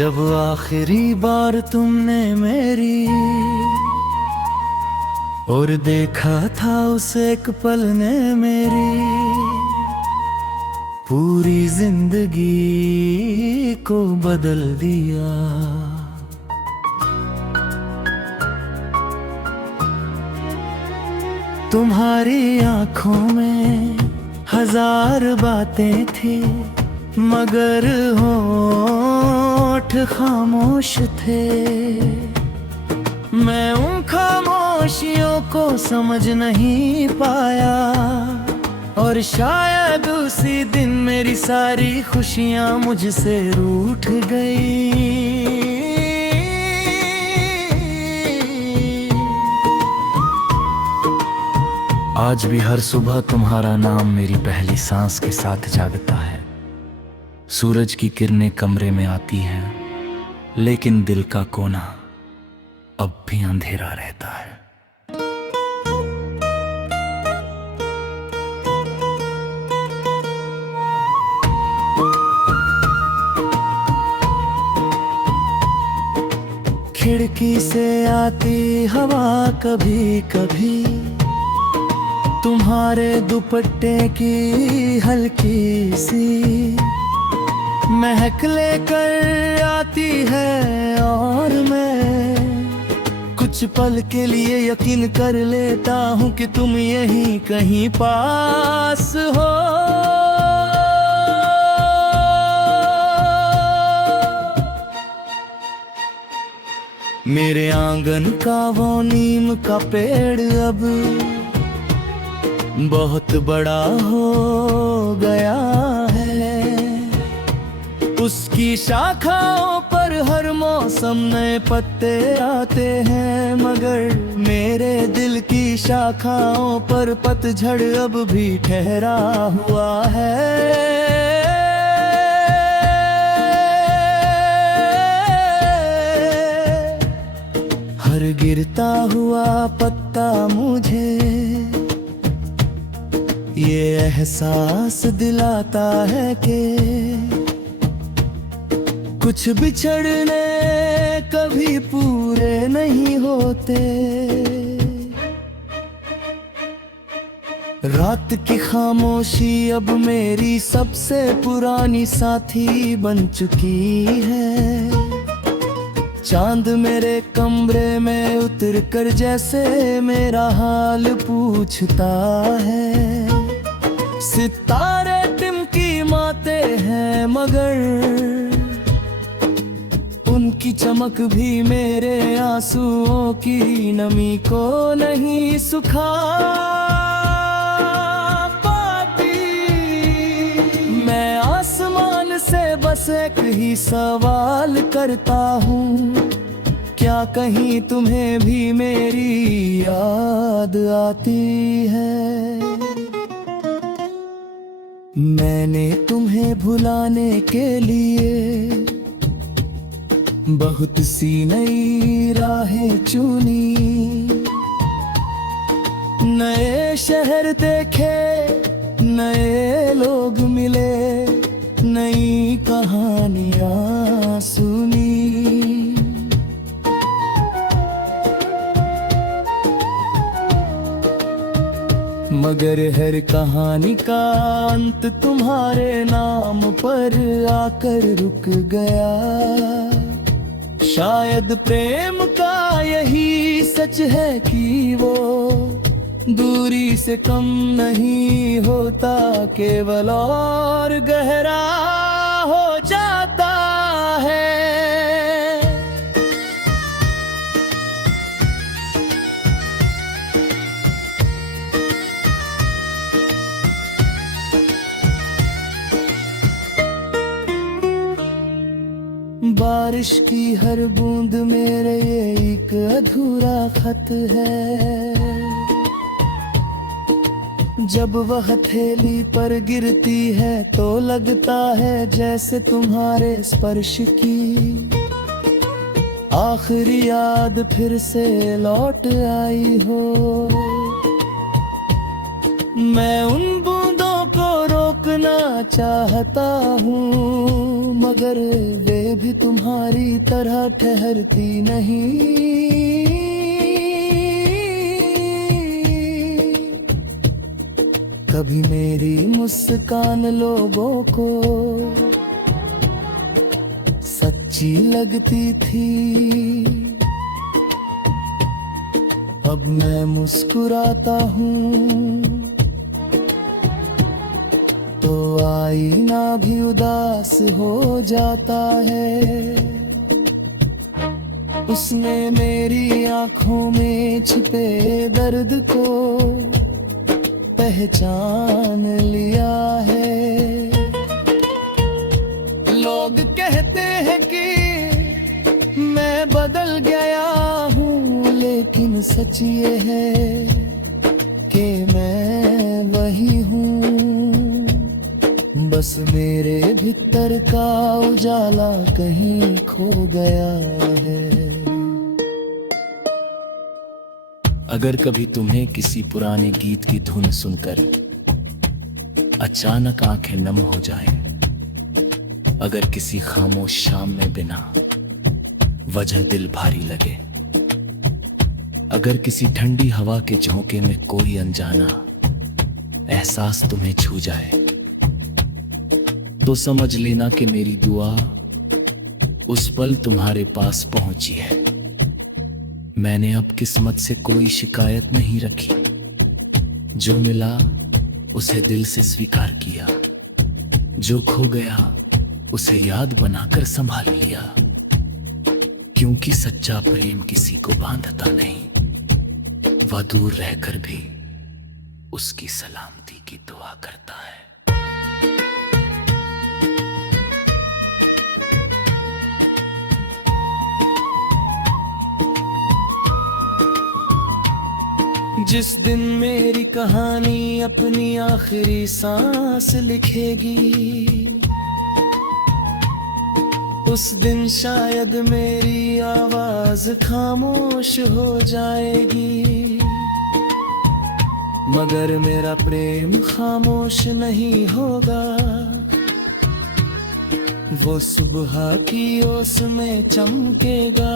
जब आखिरी बार तुमने मेरी और देखा था उस एक पल ने मेरी पूरी जिंदगी को बदल दिया। तुम्हारी आंखों में हजार बातें थी मगर होठ खामोश थे। मैं उन खामोशियों को समझ नहीं पाया और शायद उसी दिन मेरी सारी खुशियां मुझसे रूठ गई। आज भी हर सुबह तुम्हारा नाम मेरी पहली सांस के साथ जागता है। सूरज की किरणें कमरे में आती हैं, लेकिन दिल का कोना अब भी अंधेरा रहता है। खिड़की से आती हवा कभी कभी तुम्हारे दुपट्टे की हल्की सी महक लेकर आती है और मैं कुछ पल के लिए यकीन कर लेता हूँ कि तुम यहीं कहीं पास हो। मेरे आंगन का वो नीम का पेड़ अब बहुत बड़ा हो गया है। उसकी शाखाओं पर हर मौसम नए पत्ते आते हैं मगर मेरे दिल की शाखाओं पर पतझड़ अब भी ठहरा हुआ है। हर गिरता हुआ पत्ता मुझे ये एहसास दिलाता है कि कुछ बिछड़ने कभी पूरे नहीं होते। रात की खामोशी अब मेरी सबसे पुरानी साथी बन चुकी है। चांद मेरे कमरे में उतर कर जैसे मेरा हाल पूछता है। सितारे टिमटिमाते हैं मगर उनकी चमक भी मेरे आंसुओं की नमी को नहीं सुखा पाती। मैं आसमान से बस एक ही सवाल करता हूँ, क्या कहीं तुम्हें भी मेरी याद आती है? मैंने तुम्हें भुलाने के लिए बहुत सी नई राहें चुनी। नए शहर देखे, नए लोग मिले, नई कहानियां सुनी। मगर हर कहानी का अंत तुम्हारे नाम पर आकर रुक गया। शायद प्रेम का यही सच है कि वो दूरी से कम नहीं होता, केवल और गहरा हो जाता है। बारिश की हर बूंद मेरे ये एक अधूरा खत है। जब वह थैली पर गिरती है तो लगता है जैसे तुम्हारे स्पर्श की आखिरी याद फिर से लौट आई हो। मैं उन बूंदों को रोकना चाहता हूँ मगर वे भी तुम्हारी तरह ठहरती नहीं। कभी मेरी मुस्कान लोगों को सच्ची लगती थी, अब मैं मुस्कुराता हूँ तो आईना भी उदास हो जाता है। उसने मेरी आंखों में छिपे दर्द को पहचान लिया है। लोग कहते हैं कि मैं बदल गया हूँ, लेकिन सच ये है कि मैं वही हूँ। बस मेरे भीतर का उजाला कहीं खो गया है। अगर कभी तुम्हें किसी पुराने गीत की धुन सुनकर अचानक आंखें नम हो जाएं, अगर किसी खामोश शाम में बिना वजह दिल भारी लगे, अगर किसी ठंडी हवा के झोंके में कोई अनजाना एहसास तुम्हें छू जाए, तो समझ लेना कि मेरी दुआ उस पल तुम्हारे पास पहुंची है। मैंने अब किस्मत से कोई शिकायत नहीं रखी, जो मिला उसे दिल से स्वीकार किया, जो खो गया उसे याद बनाकर संभाल लिया। क्योंकि सच्चा प्रेम किसी को बांधता नहीं, वह दूर रहकर भी उसकी सलामती की दुआ करता है। जिस दिन मेरी कहानी अपनी आखिरी सांस लिखेगी, उस दिन शायद मेरी आवाज खामोश हो जाएगी। मगर मेरा प्रेम खामोश नहीं होगा, वो सुबह की ओस में चमकेगा।